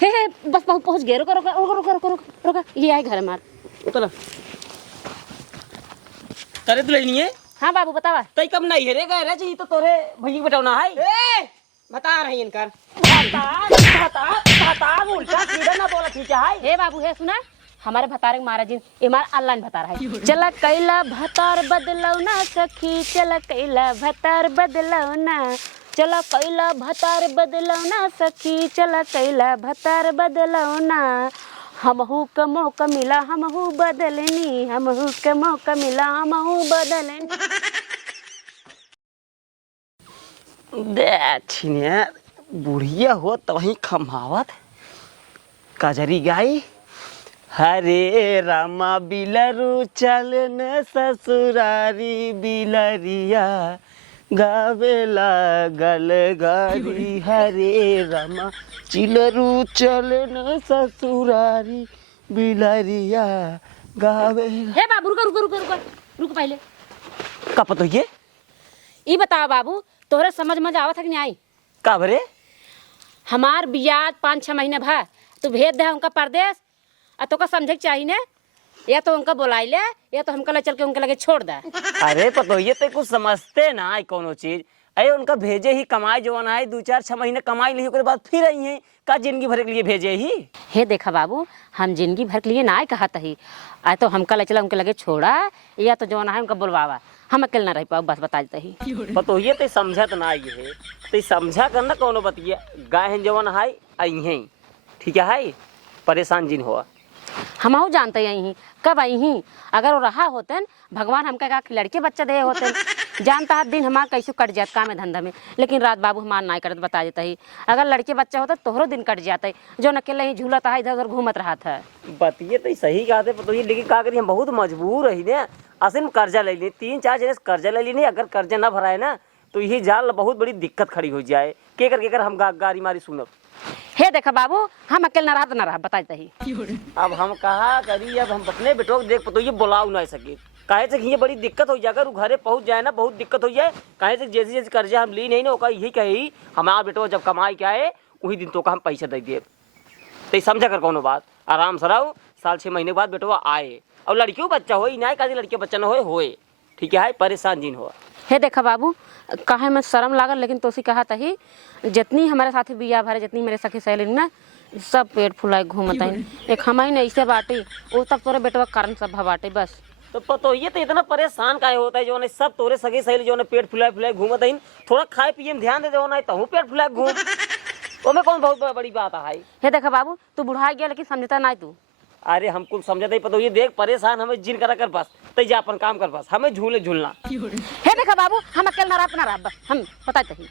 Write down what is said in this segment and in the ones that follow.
हे बस पहुंच गए। रुको रुको रुको रुको रुको रुको, ये आए घर हमार। उतर करे तो लेनी है। हाँ बाबू बतावा। तई कम नहीं है रे गए रे जी तो तोरे भई बतावना है। ए बता रही इनकर बता उल्टा सीधा ना बोला ठीक है। हे बाबू हे सुना, हमारे भतारे महाराज जी इमार अल्लाह ने बता रहा है। चला कैला भतार बदलौना सखी, चला कैला भतार बदलौना, चला कैला भतार बदलौना सखी, चला कैला भतार बदलौना। हमहू का मौका मिला हमहू बदलनी, हमहू का मौका मिला हमहू बदलनी। देखिए बुढ़िया हो तवही खमावत कजरी गाई। हरे रामा बिलरू चलन ससुरारी बिलरिया गावेला गलगारी। हरे रामा चिलरू चलन ससुरारी बिलरिया गावेला। हे बाबू रुको रुको रुको रुको रुको पहले का पतो ये बताओ बाबू, तोहरे समझ में आवत है कि नहीं आई? का भरे हमार बियाह 5-6 महीने भा तू भेज दे उनका परदेश, और तो का समझे चाहिए ना, या तो उनका बुलाई ले या तो हमका ले चल के उनके लगे छोड़ दे। अरे पतो ये तो कुछ समझते ना आई कोनो चीज। अरे उनका भेजे ही कमाई जो है 2-4-6 महीने कमाई ली उसके बाद फिर आई है का जिंदगी भर के लिए भेजे ही। हे देखा बाबू, हम जिंदगी भर के लिए ना कहा ही, आ तो हमका ले चला उनके लगे छोड़ा या तो जो है उनका बुलवावा, हम अकेले ना रह पाओ बस बता देता ही। पतो ये तो समझत ना आई है तो समझा करना कोनो बतिया गाय जवन है आई है ठीक है। परेशान जिन हुआ हम जानते यही कब आई ही, अगर वो रहा होते भगवान हमका का लड़के बच्चा दे होते जानता है दिन हमारा कैसे कट जाता काम है धंधा में, लेकिन रात बाबू हमार ना करत बता देता ही। अगर लड़के बच्चा होता तोहरो दिन कट जाता है, जो अकेले ही झूलता है इधर उधर घूमत रहा था। बतिए तो सही कहते पतो ये, लेकिन का करी हम बहुत मजबूर रही ने। असल में कर्जा ले ली 3-4 जने कर्जा ले ली, अगर कर्जा ना भराए ना तो यही जाल बहुत बड़ी दिक्कत खड़ी हो जाए। के कर हम गाड़ी मारी सुनब। हे देखा बाबू, हम अकेले ना रहा तो ना रहा बता देता ही। अब हम कहा करी, अब हम अपने बेटो को देख पतो ये बुलाऊ ना सके काहे से ये बड़ी दिक्कत हो जाएगा। वो घरे पहुंच जाए ना बहुत दिक्कत हो जाए। काहे से जैसे जैसे कर्जा हम ली नहीं ना यही कही हमारा बेटो जब कमाई के आए वही दिन तो का हम पैसा दे दिए। तो समझा कर कोनो बात आराम से रहो, 6 महीने बाद बेटो आए और लड़कियों बच्चा हो ना का लड़के बच्चा न होए ठीक है। परेशान जिन हो। हे देखा बाबू, काहे में शर्म लागल, लेकिन तोसी कहा तही जितनी हमारे साथी बिया भरे जितनी मेरे सखी सहेली ना सब पेट फुलाए घूमत है। एक हमारी नहीं से बाटी वो तब तोरे बेटवा कारण सब बाटे बस। तो पतो ये तो इतना परेशान काहे होता है जो ने सब तोरे सगे सहेली जो ने पेट फुलाए फुलाए घूमत है। थोड़ा खाए पिए में ध्यान दे दो ना तो पेट फुलाए घूम ओमे कौन बहुत बड़ी बात है। हे देखा बाबू, तू बुढ़ा गया लेकिन समझता ना तू। अरे हमको समझते ही पतो ये देख परेशान हमें जिन करा कर बस तै जा अपन काम कर बस हमें झूले झूलना। हे देखा बाबू, हम अकेले ना रहा बस हम बताते ही।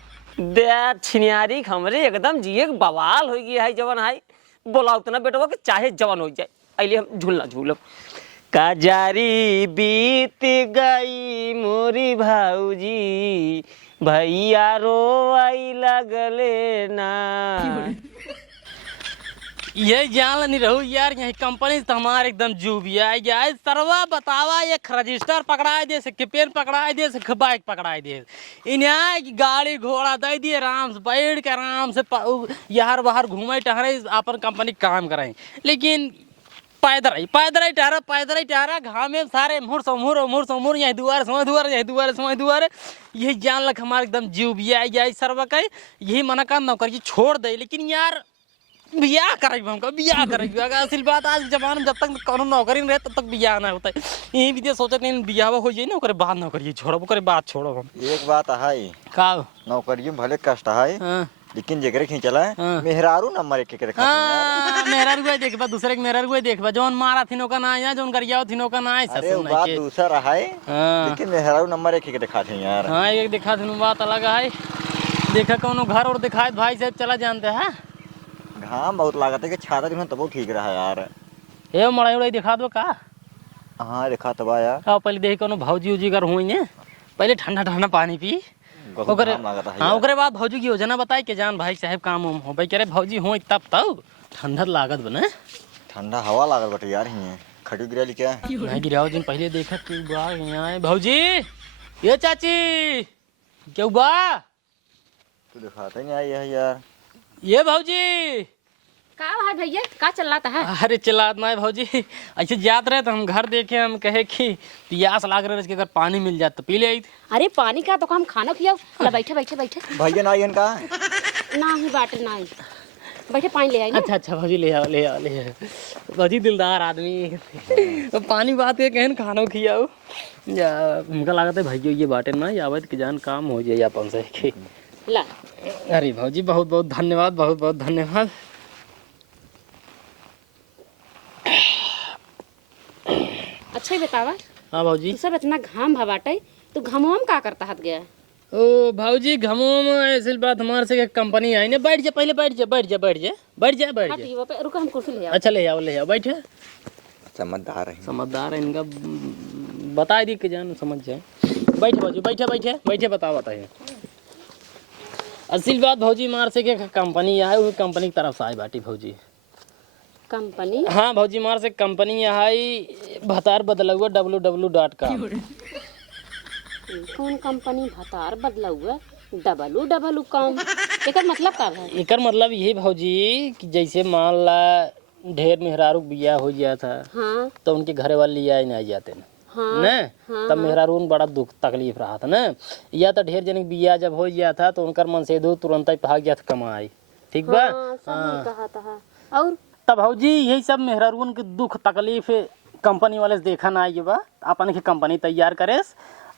दे छिनियारी हमरे एकदम जिए बवाल हो गया है जवन है। बोला उतना बेटवा के चाहे जवन हो जाए अइले हम झूलना झूलब। काजारी बीत गई मोरी भाऊजी भैया रो आई लगले ना। ये जान नहीं रहू यार, यही कंपनी से हमारे एकदम जूबिया यार। सरवा बतावा एक रजिस्टर पकड़ाए दे से पेन पकड़ाए दे से बाइक पकड़ाए दे इन्हें की गाड़ी घोड़ा दे दिए आराम से बैठ के आराम से यार बाहर घूमे टहरे अपन कंपनी काम कराए। लेकिन पैदल ही टहरा घाम में सारे मुर यही दुआर समय दुआर यही दुआर समय दुआर। यही जान लग हमारे एकदम जूबिया यार सरवा का यही मना कर नौकरी छोड़ दे। लेकिन यार बियाह करेंगे हमको बियाह करेंगे। असल बात आज जमाने में जब तक कोनो नौकरी नहीं रहे तब तक बियाह ना होता है। यही विदेश सोचे नहीं बियाह हो जाए ना ओकरे बाद नौकरी छोड़ब ओकरे बाद छोड़ब हम। एक बात है का नौकरी में भले कष्ट है लेकिन जेकरे खींचला मेहरारू नंबर 1 के हां मेहरारू कोई देखबा दूसरे के मेहरारू कोई देखबा जोन मारा थिनो का ना या जोन गरियाओ थिनो का ना है सब अरे बात दूसरा है लेकिन मेहरारू नंबर 1 के दिखा थे यार। हां एक दिखा थिनो बात अलग है। देखा कोनो घर और दिखाए भाई साहब चला जानते हैं घाम बहुत लागत है कि छाता दिन तब ठीक रहा यार। ए मड़ाई उड़ाई दिखा दो का। हां दिखा तो बा यार। आओ पहले देख कोनो भौजी उजी कर हुई ने पहले ठंडा ठंडा पानी पी ओकरे। हां ओकरे बाद भौजी की योजना बताई के जान भाई साहब काम उम हो भाई करे भौजी हो तब ठंडा लागत बने ठंडा हवा लागत बटे यार। ही खड़ी गिराली क्या नहीं गिराओ दिन पहले देखा तू बा यहां है भौजी ये चाची क्यों बा तू दिखाता नहीं आई है यार। ये भौजी का भाई भैया का चल रहा है? अरे चिल्लात ना है भौजी, ऐसे जात रहे तो हम घर देखे, हम कहे कि प्यास लाग रहे कि अगर पानी मिल जाए तो पी ले आई थी। अरे पानी का तो हम खाना खियाओ। ला बैठे बैठे बैठे। भैया ना आइयन का ना ही बाटे ना ही बैठे, पानी ले आई ना। अच्छा भौजी ले आओ ले आओ ले आओ। भौजी दिलदार आदमी तो पानी बात के कहन खाना खियाओ या हमका लागत है भैया ये बाटे ना आवे कि जान काम हो जाए अपन से के ला अरे भौजी बहुत बहुत धन्यवाद, बहुत बहुत धन्यवाद। अच्छा ही बतावा, हाँ भौजी। तू सब इतना घाम भवाटे तो घामों में का करता हत गया? ओ भौजी घमो में ऐसी बात हमारे से कंपनी आई ना। बैठ जा पहले, बैठ जा बैठ जा बैठ जा बैठ जा बैठ हाँ जा। ठीक है, रुको हम कुर्सी ले आओ। अच्छा ले आओ बैठे। समझदार है। समझदार है इनका, बता दी कि जान समझ जाए। बैठे भौजी बैठे बैठे बैठे बताइए। असल बात भौजी मार से के कंपनी आई, वो कंपनी की तरफ से आई बाटी भौजी। कंपनी? हाँ भौजी मार से कंपनी आई भतार बदला हुआ www.com। कौन कंपनी भतार बदला हुआ? www.com एकर मतलब का है? एकर मतलब यही भौजी कि जैसे मान ला ढेर मेहरारू बिया हो गया था, हाँ तो उनके घरे वाले लिया नहीं जाते न, हाँ न? तब मेहरारू बड़ा दुख तकलीफ रहा था न। या तो ढेर जन बिया जब हो गया था तो उनकर मन से दो तुरंत ही भाग गया था कमाई। ठीक बा? हाँ, सही कहा था। और तब भौजी यही सब मेहरारून के दुख तकलीफ कंपनी वाले से देखा ना आई बा, अपन की कंपनी तैयार करे।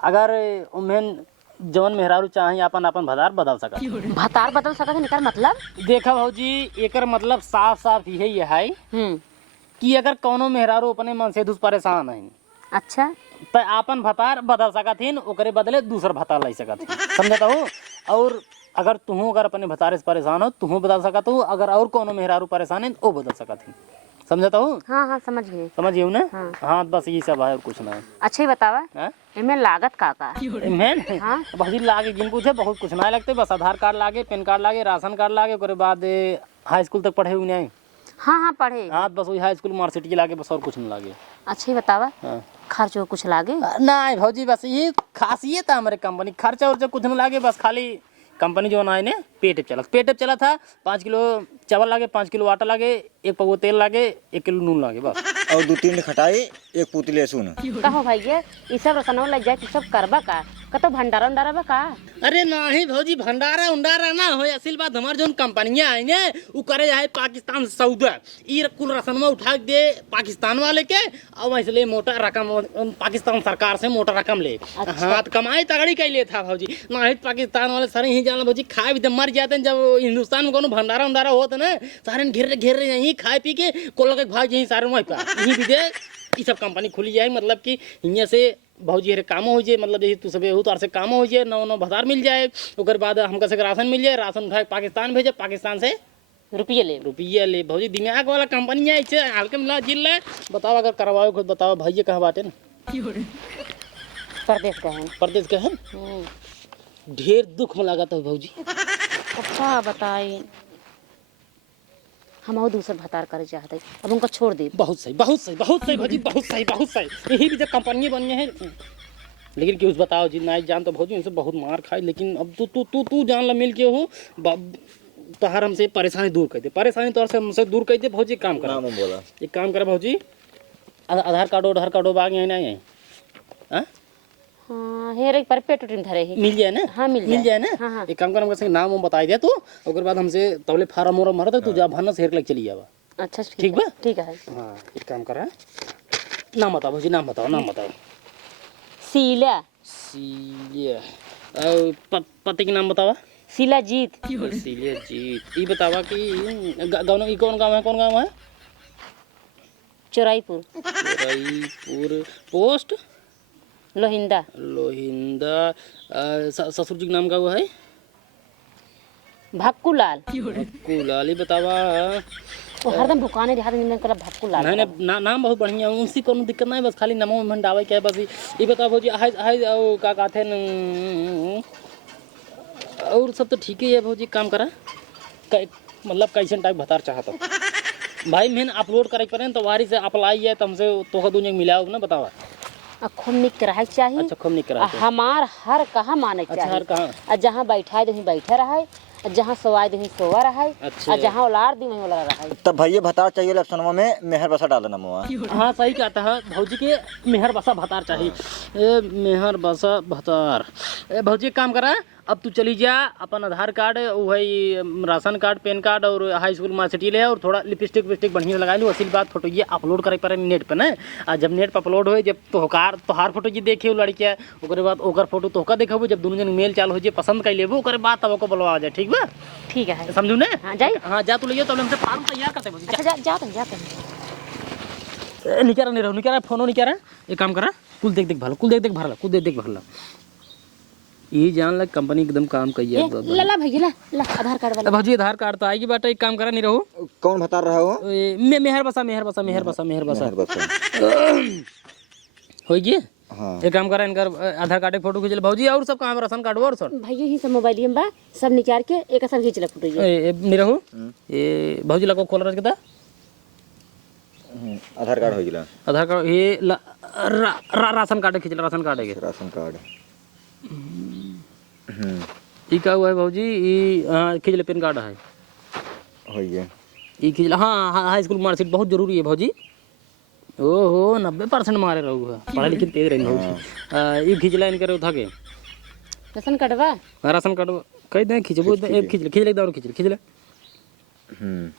अगर उमें जवन मेहरारू चाहे अपन अपन भतार बदल सका। भतार बदल सका है एकर मतलब? देखा भौजी एकर मतलब साफ साफ यही है कि अगर कोनो मेहरारू अपने मन से परेशान है, अच्छा, तो अपन भतार बदल सकथिन, ओकरे बदले दूसर भतार ला सकथिन। समझता हो? और अगर तुहू अगर अपने भतारे से परेशान हो तुहू बदल सकत हो, अगर और कोनो मेहरारू परेशान है तो वो बदल सकथिन। समझता हो? हाँ हाँ समझ गए। समझिए ना? हाँ। हाँ बस यही सब है और कुछ ना है। अच्छा ही बतावा, हाँ? इनमें लागत का का? इनमें हाँ? भौजी लागे जिन पूछे बहुत कुछ ना लगते, बस आधार कार्ड लागे, पैन कार्ड लागे, राशन कार्ड लागे, उसके बाद हाई स्कूल तक पढ़े हुए नहीं। हाँ हाँ पढ़े। हाँ बस वही हाई स्कूल मार्कशीट की लागे, बस और कुछ नहीं लागे। अच्छा ही बतावा, हाँ। खर्च हो कुछ लागे? नहीं भौजी बस ये खासियत है हमारे कंपनी, खर्चा उर्चा कुछ नहीं लागे। बस खाली कंपनी जो ना ने पेट चला था। 5 किलो चावल लागे, 5 किलो आटा लागे, 1 पगो तेल लागे, 1 किलो नून लागे बस। और 2-3 खटाई 1 पुतली लहसुन। कहो भैया ये सब रसनवा लग जाए, सब करबा का? कतो भंडारा उंडारा बा का? अरे नहीं भौजी भंडारा उंडारा ना हो। असल बात हमारे जो कंपनियां आई ने वो करे जाए पाकिस्तान से सौदा, ये कुल रसनवा उठा दे पाकिस्तान वाले के, और इसलिए मोटा रकम पाकिस्तान सरकार से मोटा रकम ले। अच्छा। हाँ तो कमाई तगड़ी कैले था भौजी। नहीं पाकिस्तान वाले सारे ही जाना भौजी, खाए भी तो मर जाते हैं। जब हिंदुस्तान में कोनो भंडारा उंडारा होता ना, सारे घेर रहे यहीं खाए पी के कोल के भाग यहीं सारे वहीं पर यहीं भी दे। ये सब कंपनी खुली जाए, मतलब कि यहाँ से भौजी हरे काम हो जाए, मतलब यही तू सब तार से काम हो जाए, नौ भतार मिल जाए, उसके बाद हमका से राशन मिल जाए, राशन उठा पाकिस्तान भेजे, पाकिस्तान से रुपये ले भौजी। दिमाग वाला कंपनी है, इसे हल्के मिला जिल है। बताओ अगर करवाओ खुद बताओ भैया कहाँ बाटे ना? परदेश का है। प्रदेश के है ढेर दुख में लगा था भौजी। अच्छा बताई, हम और दूसर भतार करे चाहते, अब उनका छोड़ दे। बहुत सही बहुत सही बहुत सही भौजी, बहुत सही बहुत सही। यही भी जब कंपनी बनी है। लेकिन क्यों बताओ जी, नहीं जान तो भौजी इनसे बहुत मार खाई। लेकिन अब तू जान ला मिल के हो तोहार हमसे परेशानी दूर कर दे, परेशानी तोहर से हमसे दूर कर दे भौजी। काम करा, बोला एक काम करा भौजी, आधार कार्ड बाग यहाँ नहीं है? हाँ हाँ हेरे पर पेट उठ धरे है। मिल जाए ना? हाँ मिल जाए ना? हाँ हाँ। एक काम कर हमसे नाम वाम बता दिया तू, उसके बाद हमसे तौले फार्म वार्म भरता तू जा भरना शेर लग चली जावा। अच्छा ठीक बा? ठीक है। हाँ एक काम करा, नाम बताओ भौजी, नाम बताओ। शीला। पति के नाम बतावा। शीलाजीत। शीलाजीत। ये बतावा कि गाँव ई कौन गाँव है? चौराईपुर। पोस्ट लोहिंदा। ससुर जी के नाम का हुआ है? भक्कूलाल। ये बतावा। वो हरदम दुकाने देहात में कला भक्कूलाल। नहीं नाम बहुत बढ़िया है, उनसी कोनो दिक्कत नहीं, बस खाली नमो में डावे के है बस। ये बताओ भौजी हाय का कहते हैं और सब तो ठीक ही है भौजी। काम करा मतलब कैसन टाइप भतार चाहता भाई, मैंने अपलोड करे पर तो वारी से अप्लाई है, तुमसे तो दुनिया मिलाओ ना बतावा। खूब निक कराए चाहिए। अच्छा खूब निक कराए हमार हर कहाँ माने चाहिए। अच्छा हर कहाँ? जहाँ बैठा है तो वहीं बैठे रहा है, जहाँ सोवाई दी सोवा रहा है अच्छा। और जहाँ उलार दी वहीं उलार रहा है। तब भैया भतार चाहिए लक्षणों में मेहर बसा डाल देना मुआ। हाँ सही कहता है भौजी के मेहर बसा भतार चाहिए। ए मेहर बसा भतार। ए भौजी एक काम करा, अब तू चली जा अपन आधार कार्ड वही राशन कार्ड पैन कार्ड और हाई स्कूल मार्कशीट ले और थोड़ा लिपस्टिक विपस्टिक बढ़िया लगा लो। असल बात फोटो ये अपलोड करे पर नेट पे ना, और जब नेट पर अपलोड हो जब तोहार फोटो ये देखे लड़किया ओकरे बाद ओकर फोटो तोहका देखबो, जब दोनों जन मेल चाल हो जे पसंद कर लेबो ओकरे बाद तब ओको बुलवा जाए। ठीक बा? ठीक है। समझू ना? हाँ जाई। हाँ जा तू ले तो हमसे फॉर्म तैयार करते भौजी। अच्छा जाते निकारा नहीं रहो, निकारा फोनो निकारा। एक काम करा, कुल देख भरला, कुल देख भरला। ये जान लग कंपनी एकदम काम कहिए। ला भैया ला आधार कार्ड वाला। भौजी आधार कार्ड तो आएगी बाटा, एक काम करा नहीं रहो। कौन भतार रहा हो? मेहर बसा होगी। हाँ। एक काम करा, इनका आधार कार्ड के फोटो खींच ले भौजी, और सब काम राशन कार्ड और सब भैया ही सब मोबाइल में बा, सब निकाल के एक साथ खींच ले फोटो। ये नहीं रहो। ये भौजी लगो खोल रहा कितना आधार कार्ड हो गया। आधार कार्ड ये राशन कार्ड खींच ले, राशन कार्ड के राशन कार्ड। ये क्या हुआ है भौजी? ये खींच ले, पैन कार्ड है हो गया। ये खींच ले। हाँ हाई स्कूल मार्कशीट बहुत जरूरी है भौजी। ओहो 90% मारे रहू, पढ़ा लिखे तेज रही भौजी। ये खींच ले इनके उठा के राशन कार्ड बा। राशन कार्ड कह दें खींचबो, एक खींच ले एकदम खींच ले।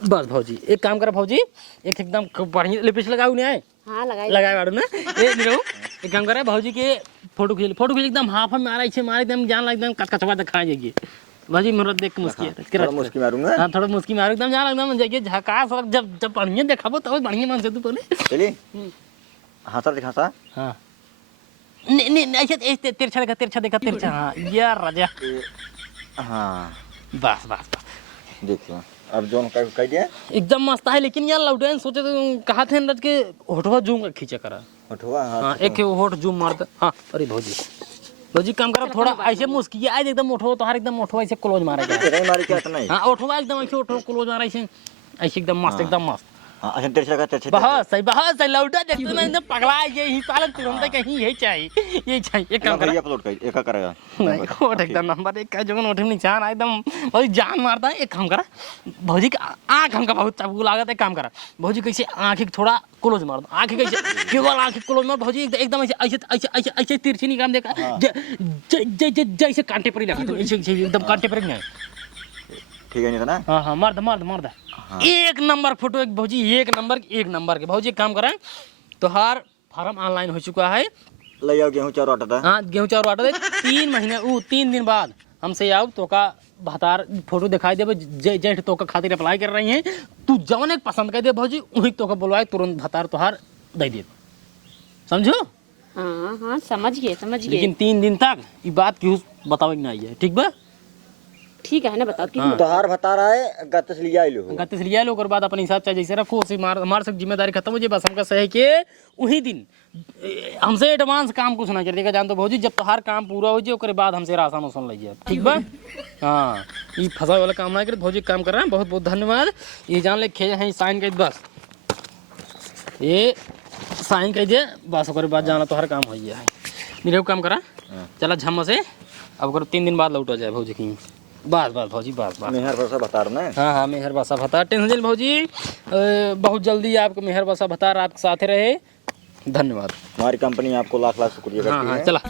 बस भौजी एक काम करा भौजी, एक एकदम बढ़िया लिपस्टिक लगाऊ नहीं आए। हाँ लगाए बाड़ू ना। ये नहीं एक काम करा भौजी के फोटो खींच एकदम हाफ में मारा छे, मारे एकदम जान लग एकदम कचवा दिखा जाइए भौजी। मेरा देख के मुस्की मारूंगा। हाँ थोड़ा मुस्की मारो एकदम, जान एकदम जाइए झकास। और जब बढ़िया देखाबो तब बढ़िया मन से तू पहले चलिए। हाँ सर दिखा सा। हाँ नहीं ऐसे तिरछा देखा। हाँ यार राजा। हाँ बस देखो अब जोन कह दिया एकदम मस्त है। लेकिन यार लौटेन सोचे तो कहा थे रज के होठवा जूम खींचा करा। होठवा? हाँ एक होठ जूम मार दे। हाँ अरे भौजी काम करा, थोड़ा ऐसे मुस्की आज एकदम उठो तो हर एकदम उठो ऐसे क्लोज मारेगा। मारी क्या नहीं? हाँ उठवा एकदम ऐसे उठो क्लोज मारा ऐसे एकदम मस्त एकदम मस्त। हाँ अच्छा तेरे लगा तेरे बहुत सही लौटा देखते ना एकदम पगला ये ही पालन तुरंत कहीं यही चाहिए। एक काम करा अपलोड कर एक करेगा नहीं होठ एकदम नंबर 1 का जो नोटिम निशान एकदम भौजी जान मारता है। एक काम करा भौजी का आँख हमका बहुत चाबू लागत है। एक काम करा भौजी कैसे आँख थोड़ा क्लोज मार दो, आँख कैसे केवल आँख क्लोज मार भौजी एकदम ऐसे तिरछी निकाल देखा जैसे कांटे पर ही लगा एकदम कांटे पर नहीं। ठीक है नहीं था ना? हाँ मार दे। एक नंबर फोटो एक भौजी, एक नंबर के भौजी। एक काम करें तो हर फार्म ऑनलाइन हो चुका है। ले आओ गेहूं चावल आटा था। हाँ गेहूं चावल आटा दे 3 महीने 3 दिन बाद हमसे आओ तो का भतार फोटो दिखाई देवे। जेठ तो का खातिर अप्लाई कर रही हैं, तू जौन एक पसंद कर दे भौजी वही तो का बुलवाए तुरंत भतार तोहार दे दे। समझो? हाँ समझ गए। लेकिन 3 दिन तक ये बात क्यों बतावे नहीं है। ठीक बा? ठीक है ना बताओ कितना? तोहार बता रहा है गत्ते से लिया लो। गत्ते से लिया लो और बाद अपने हिसाब से जैसे रखो उसे हमारे सब जिम्मेदारी खत्म हो जाए। बस हमका सही के वही दिन हमसे एडवांस काम कुछ ना करिएगा। जान तो भौजी जब तोहार काम पूरा हो जाए उसके बाद हमसे राशन उसन लीजिए। ठीक बा? हाँ ये फंसा वाला काम ना करे भौजी। काम कर रहा है बहुत बहुत धन्यवाद। ये जान ले खे हैं साइन कर बस ये साइन कर दिए बस ओकर बाद जाना तोहार काम हो गया है। मेरे काम करा चला झम से अब 3 दिन बाद लौट जाए भौजी की। बस भौजी बस मेहर बसा बता रहा ना। हाँ मेहर बसा भतार टेंशन भौजी बहुत जल्दी आपको मेहर बसा भतार आपके साथ रहे। धन्यवाद। हमारी कंपनी आपको लाख शुक्रिया करती है। चला।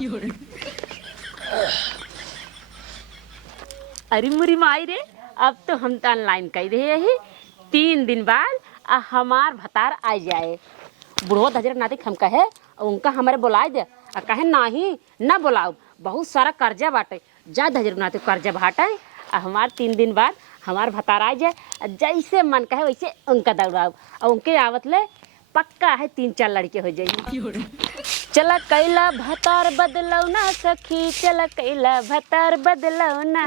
अरे मुरी माई रे, अब तो हम तो ऑनलाइन कर रहे हैं 3 दिन बाद हमार भतार आ जाए। बुढ़ो धजर नाते हम कहे उनका हमारे बुलाए दे कहे नहीं ना बुलाओ, बहुत सारा कर्जा बाटे जा धजर नाते कर्जा बाटे। हमार 3 दिन बाद हमार भतार आ जाए, जैसे मन कहे वैसे उनका दौड़ाओ और उनके आवत ले पक्का है 3-4 लड़के हो जाएगी। चला कैला भतार बदलौना सखी, चला कैला भतार बदलौना,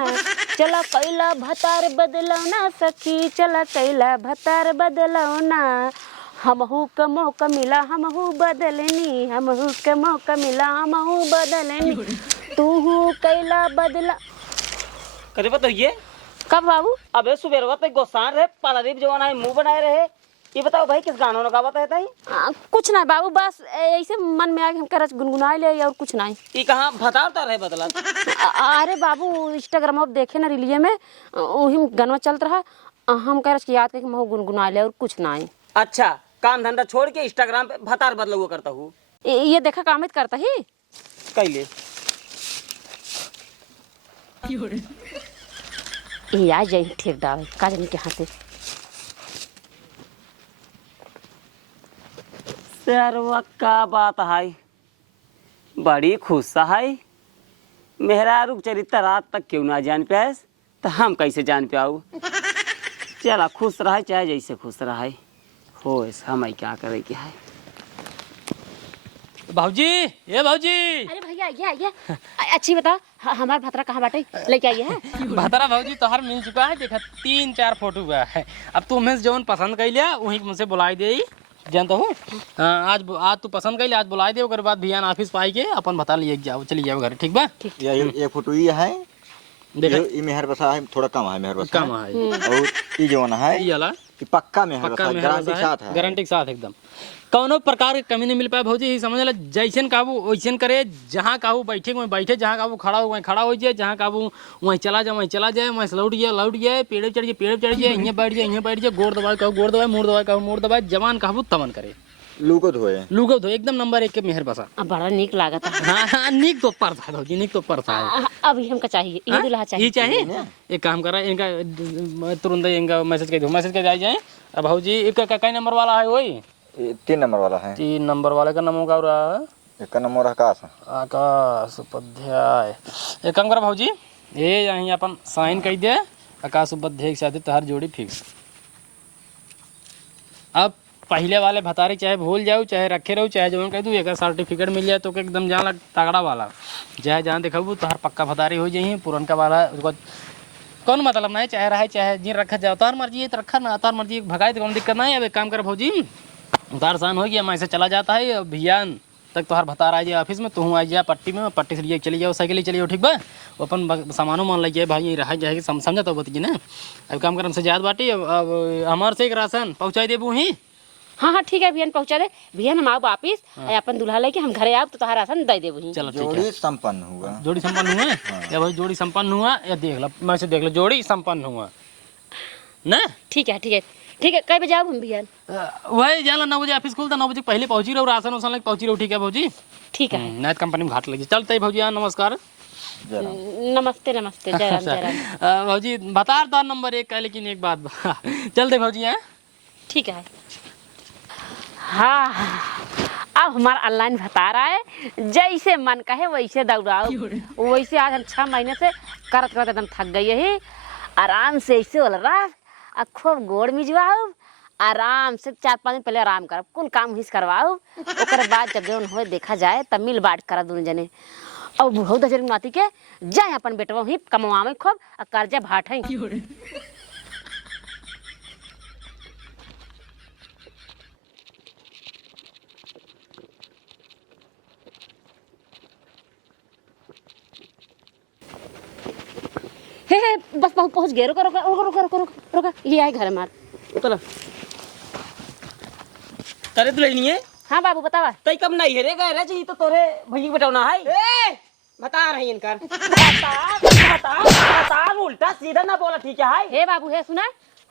चला कैला भतार बदलौना सखी, चला कैला भतार बदलौना। हमहू का मौका मिला हमहू बदलनी, हमहू का मौका मिला हमहू बदलनी, तू कैला बदला। करे बताइए कब बाबू? अबे सुबेरवा पे गोसान रहे पालादीप जवान है मुंह बनाए रहे ये बताओ भाई किस गानों का बात है? कुछ नहीं बाबू, बस ऐसे मन में आ गया हम कर गुनगुनाए ले और कुछ नहीं। ये कहाँ भतारता रहे बदला? अरे बाबू इंस्टाग्राम पर देखे ना रीलिए में वही गाना चलत रहा, हम कह रहे याद करके मैं गुनगुना ले और कुछ नहीं। अच्छा, काम धंधा छोड़ के इंस्टाग्राम पे भतार बदला हुआ करता हूँ। ये देखा काम करता ही कैले ये आ जाए ठीक डाल काजनी के हाथ से। सरवा का बात है, बड़ी खुश है। मेहरारू चरित्र रात तक क्यों ना जान पाए तो हम कैसे जान पाऊ? चला खुश रहे चाहे जैसे खुश रहे हो, हमें क्या करे क्या है। भाऊजी, ये भाऊजी। अरे भैया ये अच्छी बता हमारा भतरा कहाँ बाटे लेके आई है? भतरा भाऊजी तोहर मिल चुका है, देखा 3-4 फोटो हुआ है। अब तू हमें जौन पसंद कर लिया वहीं मुझसे बुलाई दे जानता हूँ। आज तू पसंद कर लिया, आज बुलाई दे, ओकर बाद भियान ऑफिस पाई के अपन बता लिए जाओ, चली जाओ घर, ठीक बा? ये फोटो ये है, देखा ये मेहर बसा है, थोड़ा कम है मेहर बसा कम है। और ये जो है ये वाला ये पक्का मेहर बसा, गारंटी के साथ है, गारंटी के साथ एकदम कौनो प्रकार की कमी नहीं मिल पाए भाजी। ही समझ ला, जैसन काबू वैसन करे, जहाँ काबू बैठे वहीं बैठे, जहाँ काबू खड़ा हो वहीं खड़ा हो जाए, जहाँ काबू वहीं चला जाए वहीं चला जाए, वहीं से लौट जाए, पेड़ चढ़ जाए, यहाँ बैठ जाए, गोड़ दबाए कहूँ गोड़ दबाए, मुड़ दबाए, जवान कहूँ तमन करे, लूको धोए एकदम नंबर 1 के मेहर बसा। अब बड़ा नीक लागत है। हाँ नीक तो परसा भाजी, नीक तो परसा है। अभी हमका चाहिए ये दुल्हा ये चाहिए। चाहिए, एक काम करा, इनका तुरंत इनका मैसेज कर दो, मैसेज कर जाए। अब भाजी इसका कई नंबर वाला है? वही 3 नंबर वाला है। 3 नंबर वाले का नाम का रहा है एक नंबर आकाश उपाध्याय। एक काम करा भाजी, ये यहीं अपन साइन कर दे, आकाश उपाध्याय के साथ तहार जोड़ी फिक्स। अब पहले वाले भतारी चाहे भूल जाओ, चाहे रखे रहो, चाहे जो कह दूँ, एक सर्टिफिकेट मिल जाए तो एकदम जान लग तगड़ा वाला, चाहे जहाँ देखो तहार पक्का भतारी हो जाए। पुरनका वाला उसको कौन मतलब नहीं, चाहे रहे चाहे जी रखा जाओ, तार मर्जी है तो रखा ना, तार मर्जी भगाए तो कौन दिक्कत नहीं है। अब एक काम कर भाजी, उतार सान हो गया, मैं ऐसे चला जाता है अभियान तक, तोहार भतार आ जाए ऑफिस में, तू आ जाए पट्टी में, पट्टी से लिए चली जाओ, साइकिल चली जाओ, ठीक बा? अपन सामानों मान लीजिए भाई, रहा जाएगी समझा तो बतिए ना। अब काम कर हमसे याद बाटी, अब हमारे से एक राशन पहुँचा देबू ही। हाँ ठीक है भैया पहुँचा दे भैया, हम आओ वापिस अपन दुल्हा लेके हम घरे आओ तो तोहरा राशन दे देबू। चलो ठीक है, जोड़ी संपन्न हुआ, जोड़ी संपन्न हुआ या भाई, जोड़ी संपन्न हुआ या देख लो, मैं से देख लो, जोड़ी संपन्न हुआ ना। ठीक है कई बजे आओ हम भैया? वही जाना 9 बजे ऑफिस खुलता, 9 बजे पहले पहुंची रहो, राशन वासन लेके पहुंची रहो, ठीक है भाजी? ठीक है। नाइट कंपनी में घाट लगी। चलते भाजी, हाँ नमस्कार। नमस्ते जय राम। भाजी बता रहा नंबर 1 का, लेकिन एक बात चलते भाजी हैं। ठीक है। हाँ अब हमारा ऑनलाइन बता रहा है, जैसे मन कहे वैसे दौड़ाओ, वैसे आज हम 6 महीने से करत एकदम थक गई है। आराम से ऐसे बोल रहा, खूब गोड़ मिजवाओ, आराम से 4-5 दिन पहले आराम कर, कुल काम हिस्स करवाओ, ओकर बाद जब जौन हो देखा जाए तब मिल बांट करा दोनों जने। और बहुत दजर नाती के जाए अपन बेटवा ही कमवावे खूब और कर्जा भाट है। हे बस पहुंच गए, रुका ये आए घर हमार। उतला करे तो नहीं है। हाँ बाबू बतावा। तई कब नहीं है रे, गए रे तो तोरे भैया बताओ है। ए बता रही इनकर बता उल्टा सीधा ना बोला, ठीक है? हे बाबू हे सुना,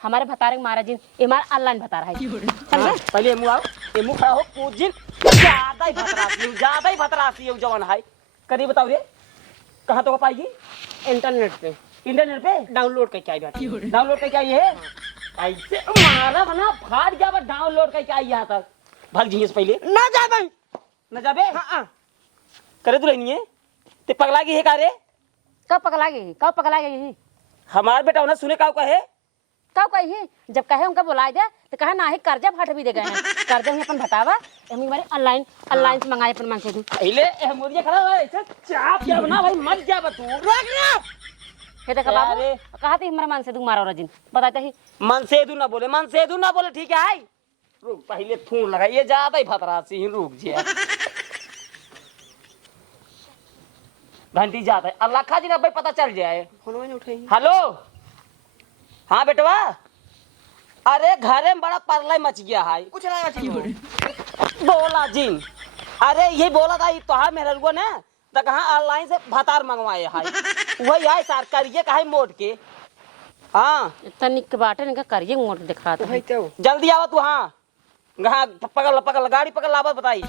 हमारे भतारे महाराज जी हमारा ऑनलाइन बता रहा है। पहले एमू आओ, एमू खड़ा हो, कुछ दिन ज्यादा ही भतरासी है जवान है। करी बताओ रे, कहाँ तो पाएगी? इंटरनेट पे डाउनलोड करके आई बात, डाउनलोड करके आई है। ऐसे मारा बना फाड़ गया, डाउनलोड करके आई यहाँ तक भाग जी पहले ना जा भाई, ना जाबे। हाँ करे तो नहीं है, ते पगला गई है का रे? कब पकड़ा गई हमार बेटा उन्हें सुने का है, कब कही जब कहे उनका बुला दे तो कहे ना ही कर्जा भाट भी दे गए हैं, कर्जा ही अपन बतावा हम हमारे ऑनलाइन से मंगाए अपन मांग से। पहले मोरिया खड़ा है ऐसे चाप क्या बना भाई, मत जा तू रोक ना। हे देखा बाबू कहा थी हमारा मन से तू मारो रजिन बताते ही, मन से ना बोले, ठीक है? रुक पहले फोन लगा, ये ज्यादा ही भतरासी ही, रुक जा घंटी जाता है, अल्लाह खा जी ना भाई पता चल जाए। हेलो हाँ बेटवा, अरे घरे में बड़ा परलय मच गया है। कुछ ना चाहिए बोला जिन, अरे यही बोला था तोहार मेहरुआ ने तो कहाँ ऑनलाइन से भतार मंगवाए है वही है सर करिए कहे मोड़ के। हाँ इतना निक बाटे इनका करिए मोट दिखा भाई तो जल्दी आवा तू। हाँ हाँ पकड़ पकड़ गाड़ी पकड़ लावत बताई।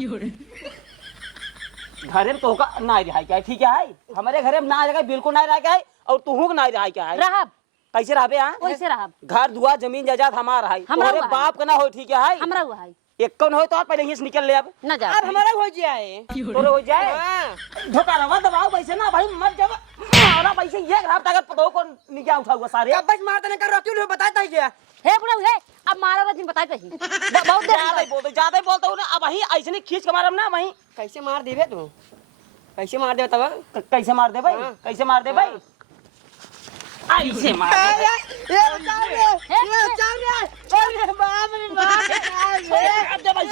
घरे में तो का ना रहा क्या ठीक है, हमारे घरे में ना रहा बिल्कुल ना रहा क्या है, और तू ना रहा क्या है। रहब कैसे रहबे? हाँ कैसे रहब? घर दुआ जमीन जायदाद हमारा है, हमरा तोरे हुआ है। बाप का ना हो ठीक है। हमरा हुआ है एक कौन हो तो पहले यहीं से निकल ले अब ना जा अब हमारा हो जाए तोरे हो जाए। हाँ धोखा रवा दबाओ पैसे ना भाई मत जब मारा पैसे ये घर तक पतो को निकाल उठा हुआ सारे। कब बस मारते नहीं कर रहा क्यों बताता है क्या हे बुढ़ऊ हे अब मारा दिन बताई कहीं बहुत देर ज्यादा ही बोलता हूँ ना। अब वही ऐसे नहीं खींच के मारब ना वही। कैसे मार देबे तू कैसे मार दे तब कैसे मार दे भाई? हाँ। कैसे मार दे भाई? ऐसे मार दे भाई। ये बचाओ रे ये बचाओ रे अरे बाप रे बाप छोड़ दे भाई।